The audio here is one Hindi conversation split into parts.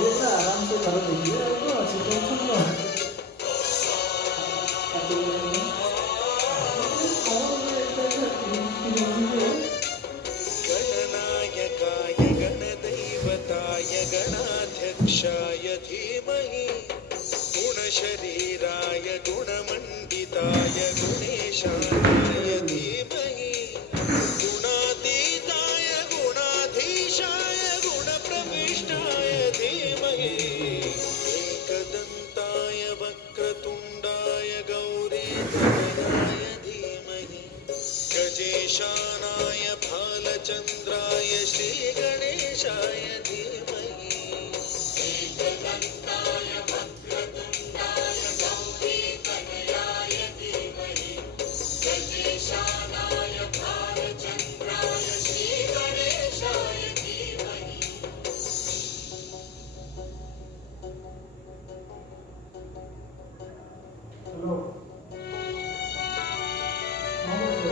ये ना आराम से करो, देखिए आपको अच्छी टेंशन ना गणनायकाय गणदैवताय गणाध्यक्षाय धीमहि गुणशरीराय गुणमण्डिताय गुणेशानाय धीमहि गुणातीताय गुणाधीशाय गुणप्रविष्टाय धीमहि एकदन्ताय वक्रतुण्डाय गौरीतनयाय धीमहि गजेशानाय भालचन्द्राय श्रीगणेशाय धीमहि एकदन्ताय वक्रतुण्डाय गौरीतनयाय धीमहि गजेशानाय भालचन्द्राय श्रीगणेशाय धीमहि हेलो नमस्ते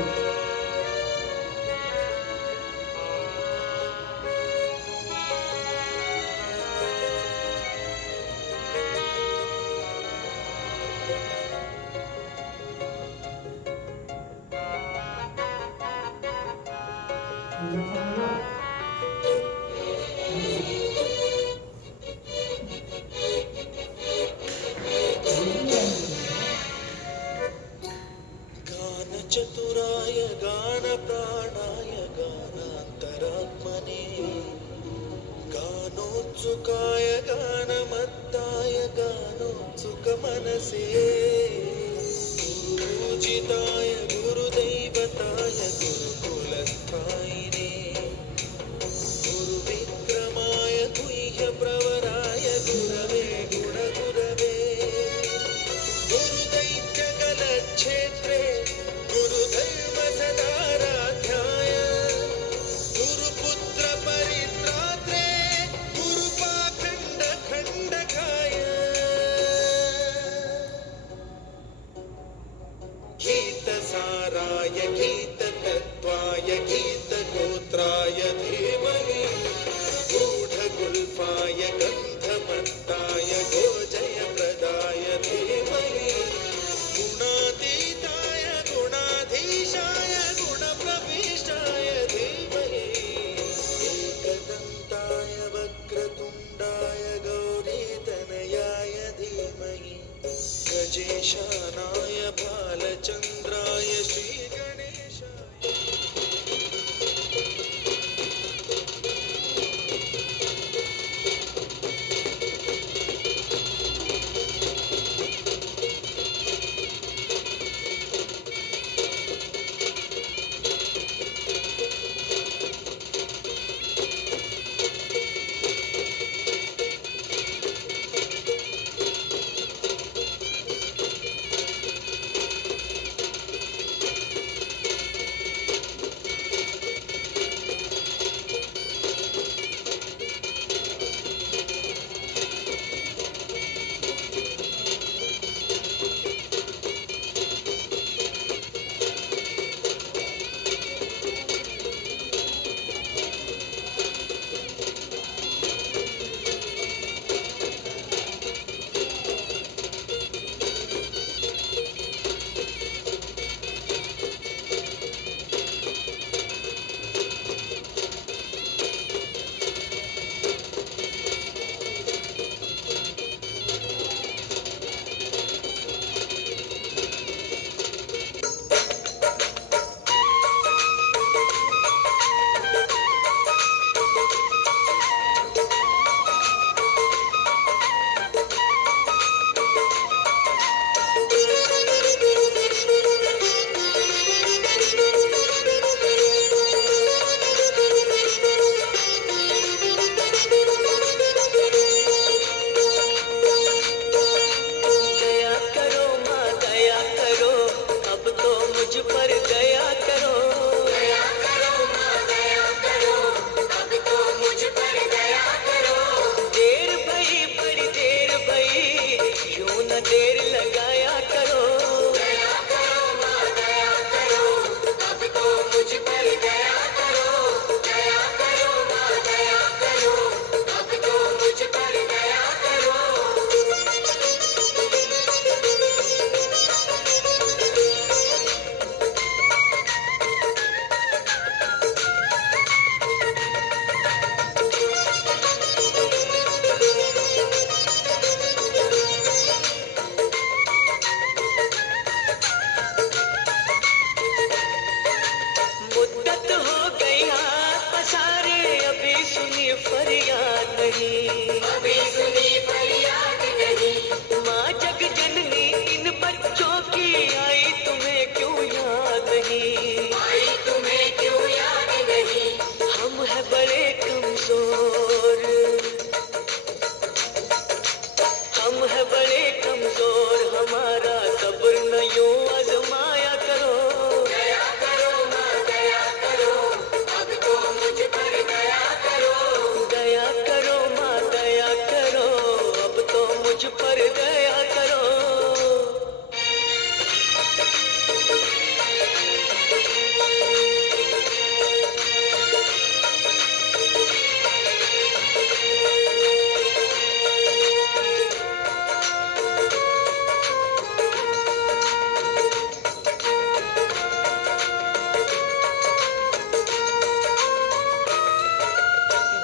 इंजेक्शन मिला गानचतुराय गानप्राणाय गानान्तरात्मने गानोत्सुकाय गानमत्ताय गानोत्सुकमनसे गुरुपूजिताय गुरुदैवताय गुरुकुलस्थायिने गुरुविक्रमाय गुह्यप्रवराय गुरवे गुणगुरवे गुरुदैत्यकलक्षेत्रे गुरुधर्मसदाराध्याय गुरुपुत्रपरित्रात्रे गुरुपाखण्डखण्डकाय गीतसा फरियाद नहीं, कभी सुनी फरियाद नहीं। माँ जग जननी इन बच्चों की आई तुम्हें क्यों याद नहीं, आई तुम्हें क्यों याद नहीं। हम है बड़े कमजोर, हम है बड़े कमजोर, हमारा सब्र न यूं आजमाया करो। दया करो माँ दया करो, अब तो मुझ पर दया करो। दया करो माँ दया करो, अब तो मुझ पर दया करो।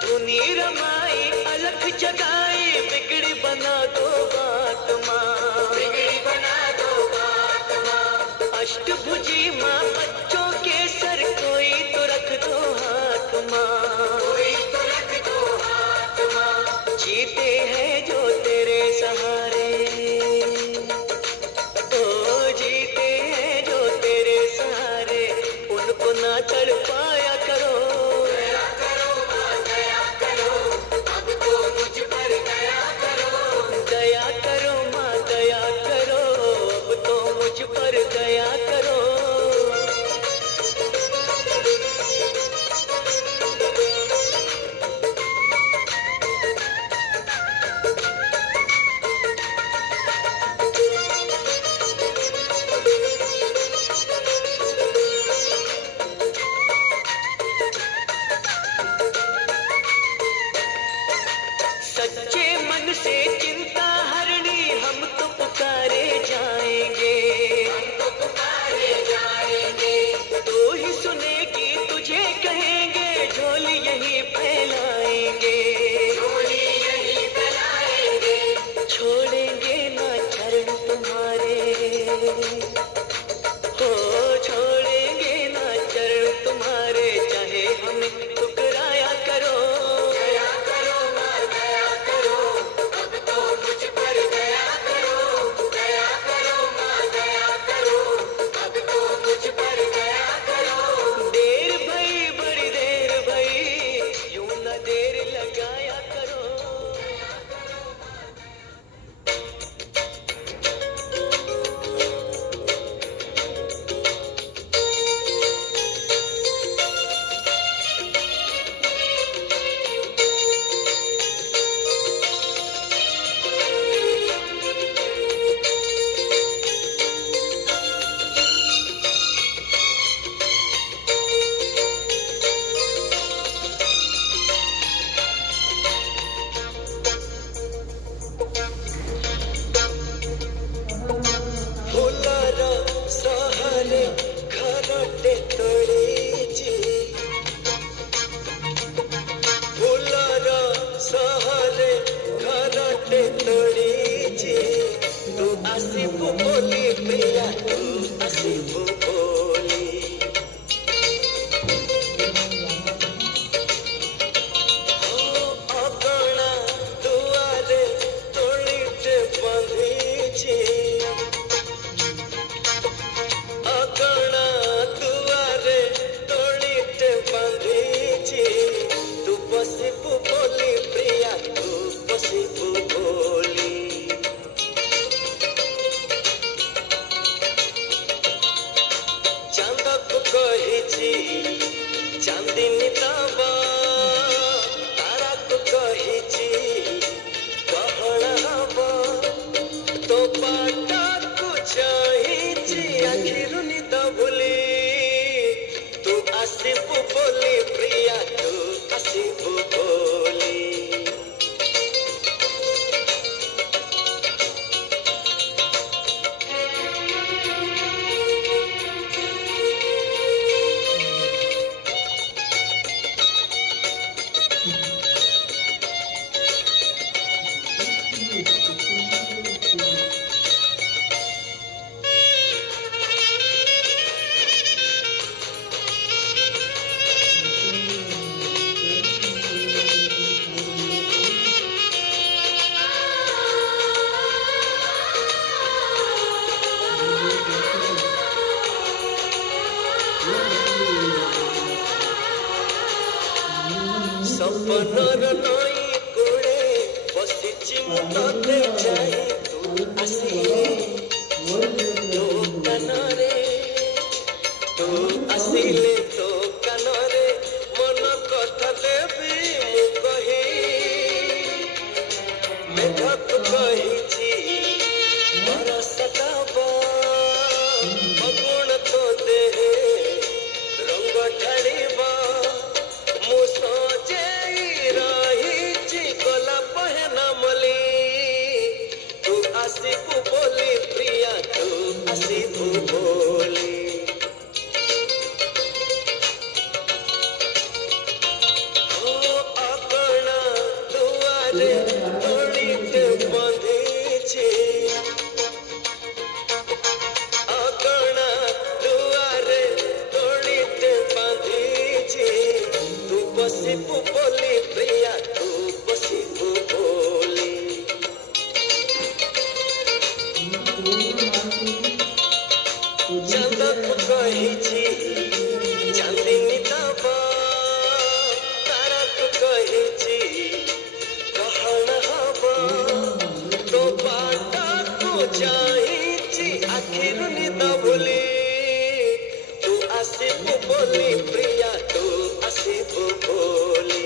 धुनी रमाई अलख जगाई, बिगड़ी बना दो बात माँ, बिगड़ी बना दो बात माँ। अष्टभुजी माँ बच्चों के सर कोई तो रख दो हाथ माँ, कोई तो रख दो हाथ माँ। जीते हैं जो तेरे सहारे, ओ जीते हैं जो तेरे सहारे, उनको ना तड़पाया करो। दया करो माँ दया करो, अब तो मुझ पर दया करो। दया करो माँ दया करो, अब तो मुझ पर दया करो। सच्चे मन से चिंता हरणी हम तो पुकारे जाएंगे, हम तो पुकारे जाएंगे। तू ही सुनेगी तुझे कहेंगे, झोली यही फैलाएंगे, झोली यही फैलाएंगे। छोड़ेंगे ना चरण तुम्हारे, हो छोड़ेंगे ना चरण तुम्हारे, चाहे हमें ठुकराया करो। दया करो माँ दया करो, अब तो मुझ पर दया करो। दया करो माँ दया करो, अब तो मुझ पर दया करो। देर भई बड़ी देर भई, यूं न देर लगाया करो। फुलार सहारे घरटे तोड़ीची, फुलार सहारे घरटे तोड़ीची, तू आसिबु बोली प्रिया, तू आसिबु बोली। हो अगणा दुआरे तोड़ीटे बांधीची, अगणा दुआरे तोड़ीटे बांधीची, तू बसिबु बोली प्रिया, तू बसिबु बोली। ସପନର ନଈ କୂଳେ ବସିଛି ମୁଁ ତତେ ଚାହିଁ ତୁ ଆସିଲେ ତୋ କାନରେ ତୁ ଆସିଲେ ତୋ କାନରେ ମନ କଥା ଦେବି ମୁଁ କହି ମେଘକୁ କହିଛି ବରଷ ଦବ ଫଗୁଣ ତୋ ଦେହେ ରଙ୍ଗ ଢାଳିବ ମୁଁ ସଜେଇ ରହିଛି ଗୋଲାପ ହେନା ମଲି ତୁ ଆସିବୁ ବୋଲି ପ୍ରିୟା ତୁ ଆସିବୁ ବୋଲି ଓ ଅଗଣା ଦୁଆରେ ଦୋଳିଟେ ବନ୍ଧିଛି ଅଗଣା ଦୁଆରେ ଦୋଳିଟେ ବାନ୍ଧିଛି ତୁ ବସିବୁ ବୋଲି ପ୍ରିୟା ତୁ ବସିବୁ ବୋଲି ଚାନ୍ଦକୁ କହିଛି ଚାନ୍ଦିନୀ ଦବ ତାରାକୁ କହିଛି ଗ୍ରହଣ ହବ ତୋ ବାଟକୁ ଚାହିଁଛି ଆଖିରୁ ନିଦ ଭୁଲି ତୁ ଆସିବୁ ବୋଲି ପ୍ରିୟା ତୁ ଆସିବୁ ବୋଲି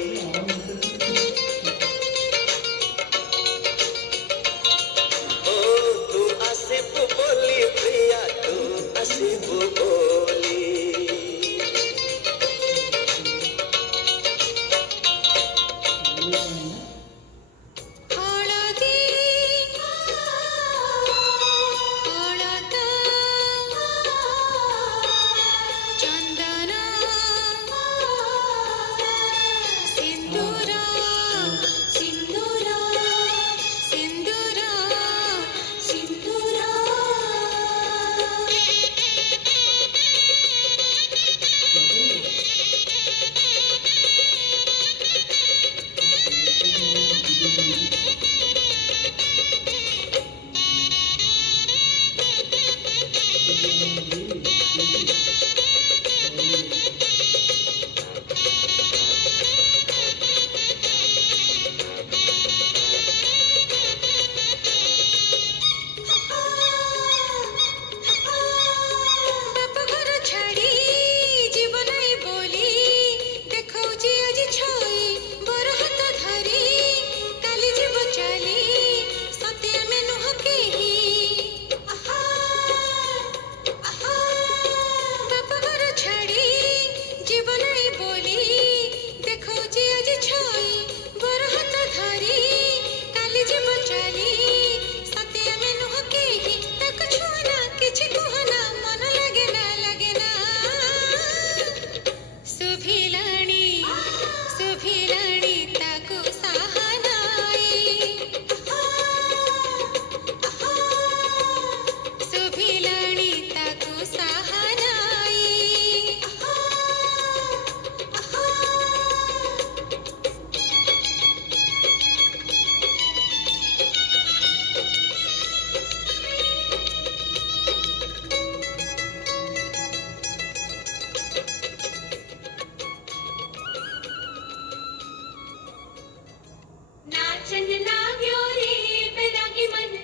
ଓ ତୁ ଆସିବୁ ବୋଲି ପ୍ରିୟା ତୁ ଆସିବୁ ବୋଲି ହଳଦୀ ହଳଦ ଚନ୍ଦନ ସିନ୍ଦୁର ସିନ୍ଦୁର ସିନ୍ଦୁର ସିନ୍ଦୁର ବାପ ଘର ଛାଡ଼ି ଯିବ ନାହିଁ ବୋଲି ଦେଖଉଛି ଆଜି ଛଇ ବର ହାତ ଧରି କାଲି ଯିବ ଚାଲି ସତେ ଆମେ ନୁହଁ କେହି ବାପ ଘର ଛାଡ଼ି ଯିବ ନାହିଁ ବୋଲି ଦେଖଉଛି ଆଜି ଛଇ ବର ହାତ ଧରି କାଲି ଯିବ ଚାଲି ସତେ ଆମେ ନୁହଁ କେହି ତାକୁ ଛୁଅନା କିଛି କୁହନା ମନ ଲାଗେ ନା ଶୁଭିଲାଣି ଶୁଭିଲାଣି ତାକୁ ସାହାନାଇ ଶୁଭିଲାଣି ତାକୁ ସାହାନାଇ नाचन लाग्यो रे बैरागी मन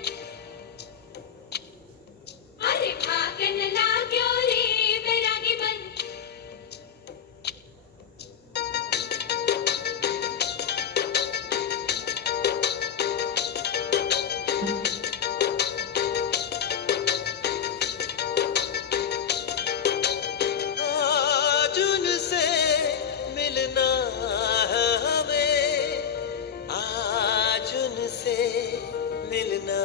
अरे भागन लाग्यो रे बैरागी मन आज उनसे मिलना है हमें आज उनसे मिलना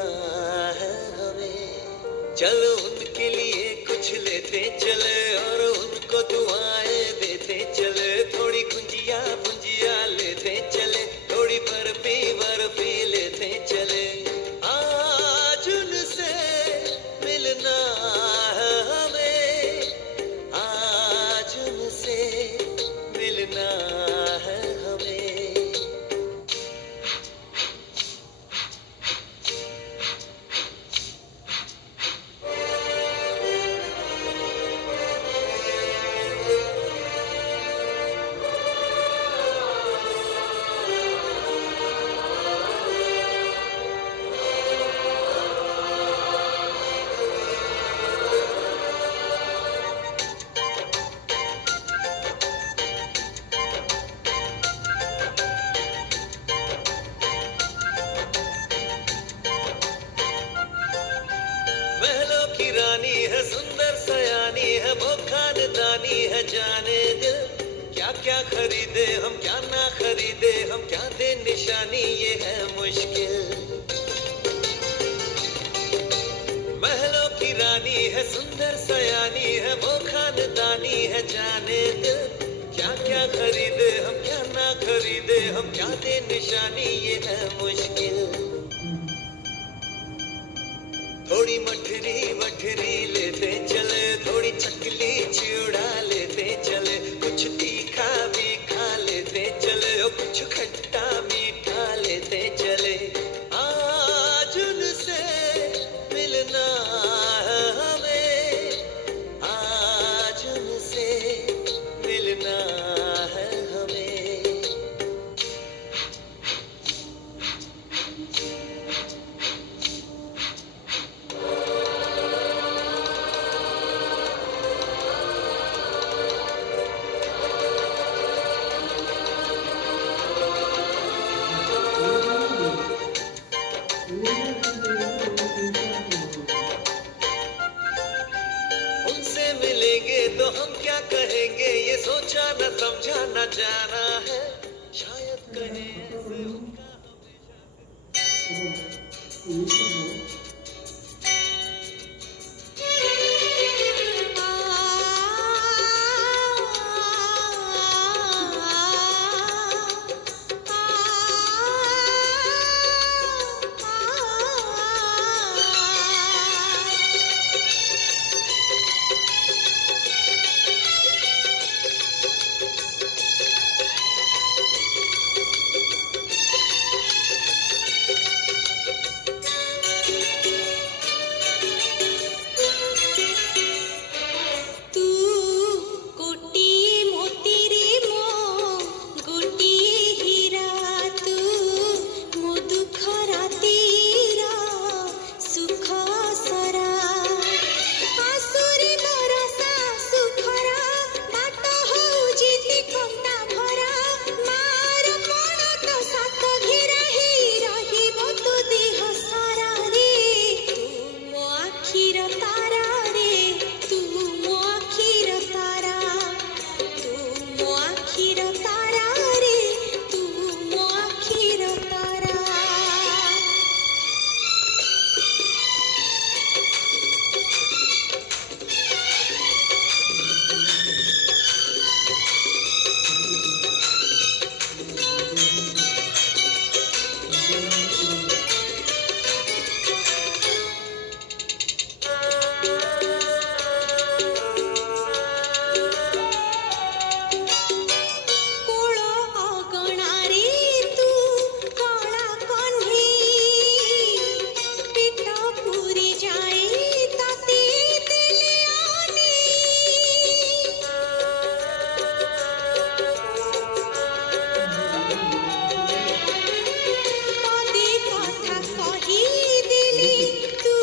है हमें चलो उनके लिए कुछ लेते चले और उनको दुआएं देते चले थोड़ी गुंजिया भुंजिया लेते चले थोड़ी बर्फी लेते चले आज उनसे मिलना है हमें आज उनसे मिलना है हमें सयानी है वो खानदानी है, जाने दिल क्या क्या खरीदे हम क्या ना खरीदे हम, क्या दे निशानी ये है मुश्किल। महलों की रानी है सुंदर सयानी है वो खानदानी है, जाने दिल क्या क्या खरीदे हम क्या ना खरीदे हम, क्या दे निशानी ये है मुश्किल। थोड़ी मठरी वठरी लेते चले, थोड़ी चकली चिड़ा लेते चले, कुछ तीखा भी खा लेते चले और कुछ खट्टा मीठा लेते चले। आज उनसे मिलना है हमें, आज उनसे मिलना है हमें। उनसे मिलेंगे तो हम क्या कहेंगे ये सोचा न समझा न जाना है, शायद कहें ऐसे उनका तू गोटिए मोती रे मो गोटिए हीरा, तू मो दुख रातीरा सुख सरा। आसुरी बरसा सुखरा बाट होउजिति कंटा भरा, मार पण तो सात घेरा हेई रहिबो तू देह सारा रे। तू मो आखिर तारा रे, तू मो आखिर तारा, तू मो आखिर तारा रे, तू मो आखिर तारा। कोळ अगणारे तू कळा कन्हेई, पीठ पुरी जाए ताते देले अनेई। पदे कथा कही देली तू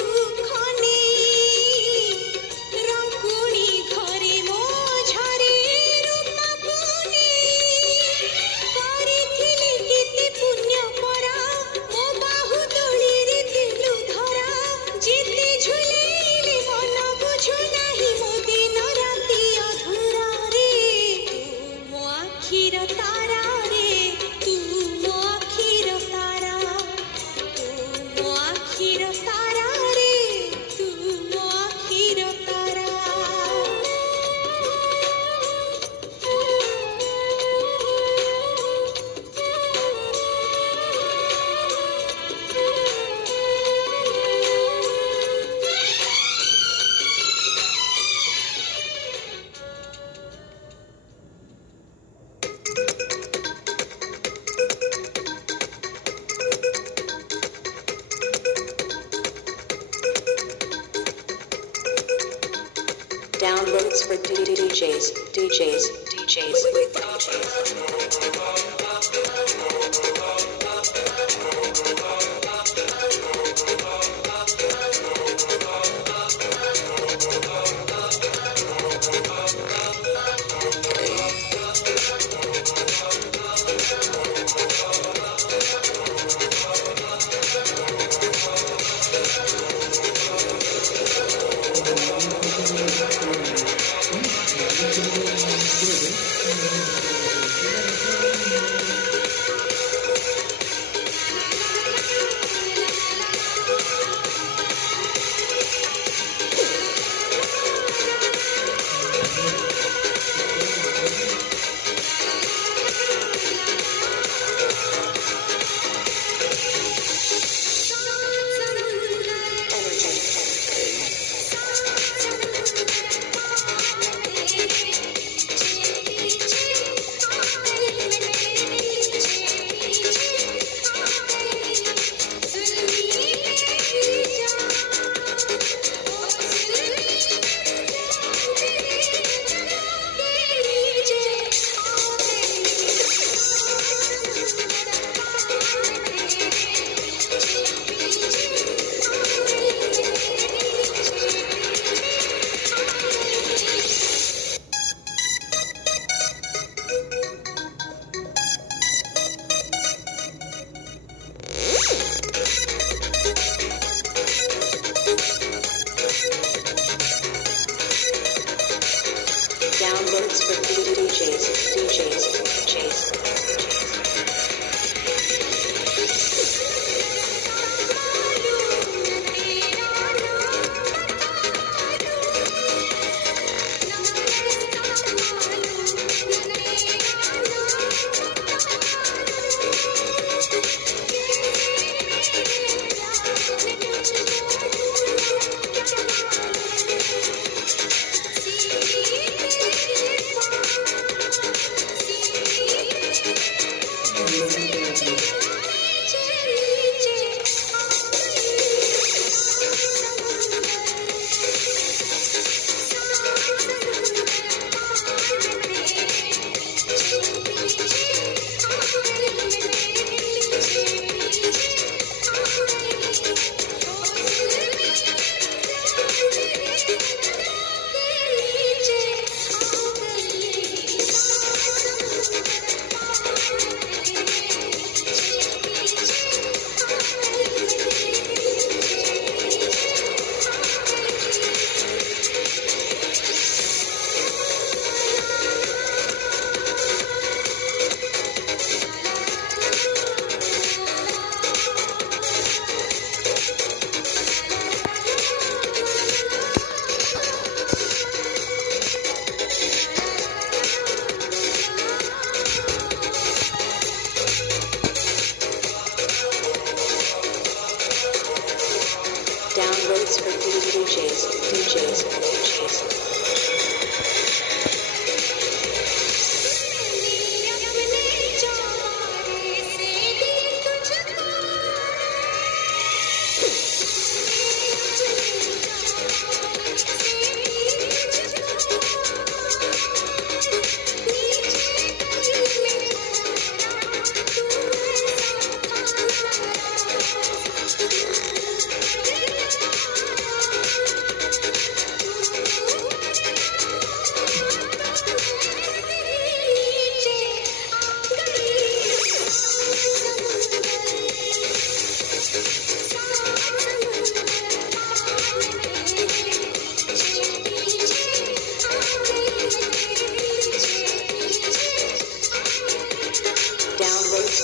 खनेई, रंगुणी घरे मो झरे रूपा पुनेई। କରିଥିଲି କେତେ ପୁଣ୍ୟ ପରା, ମୋ ବାହୁ ଦୋଳିରେ ଦେଲୁ ଧରା। ଯେତେ ଝୁଲେଇଲେ ମନ ବୁଝୁ ନାହିଁ, ମୋ ଦିନ ରାତି ଅଧୁରା ରେ। ତୁ ମୋ ଆଖିର ତାରା ରେ, ତୁ ମୋ ଆଖିର ତାରା, ତୁ ମୋ ଆଖିର ତାରା ରେ, ତୁ ମୋ ଆଖିର ତାରା। Downloads for DJs.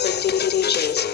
for DJs.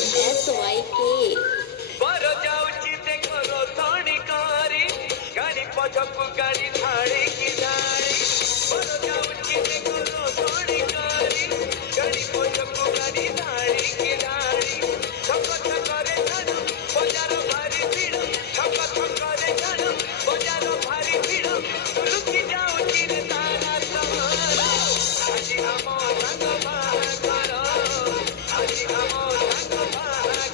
SYK. बर जाऊची देखो रोतणी कारी गाड़ी पछकु गाड़ी धाड़ी की धाड़ी बर जाऊची देखो रोतणी कारी गाड़ी पछकु गाड़ी धाड़ी की धाड़ी छक छकरे जान बजार भारी भीड़ छक छकरे जान बजार भारी भीड़ लुकी जाऊची रे तारा तमारा आज हम संग बाहर आज हम संग बाहर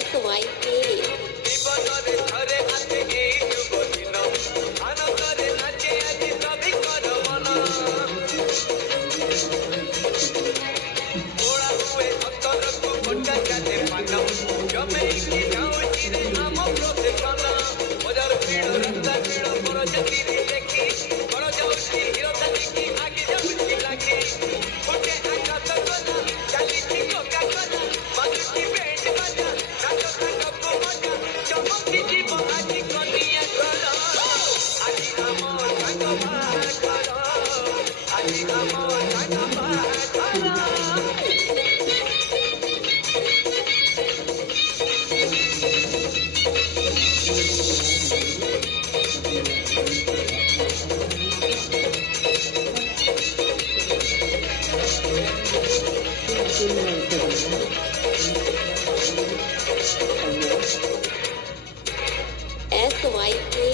SYK. জীবନରେ ଥରେ ଆସେ ଏଇ ଯୁଗ ଦିନ ଆନନ୍ଦରେ ନାଚେ ଆଜି ସଭିଙ୍କର ମନ ଓଳା ହୁଏ ଅତରକୁ ଗୋଟା ଚାଲେ ପାନ ଜମେଇକି ଯାଉଛି ରେ ଆମ ପ୍ରସେସନ ବଜାର ଭିଡ଼ ରାସ୍ତା ଭିଡ଼ ବରଯାତ୍ରୀ ଦେଖି ବର ଯାଉଛି ହିରୋତା ଦେଖି ଆଗେ ଯାଉଛି ଲାଗି ଗୋଟେ ଆକାଶ କଲା ଚାଲିଛି କୋକା କଲା ବାଜୁଛି ବେଣ୍ଡ ବାଜା ନାଚ ସାଙ୍ଗକୁ ମଜା ଚମକି ଯିବ ଆଜି କନିଆ ଘର ଆଜି ଆମ ସାଙ୍ଗ ବାହାଘର ଆଜି ଆମ ସାଙ୍ଗ ବାହାଘର SYK.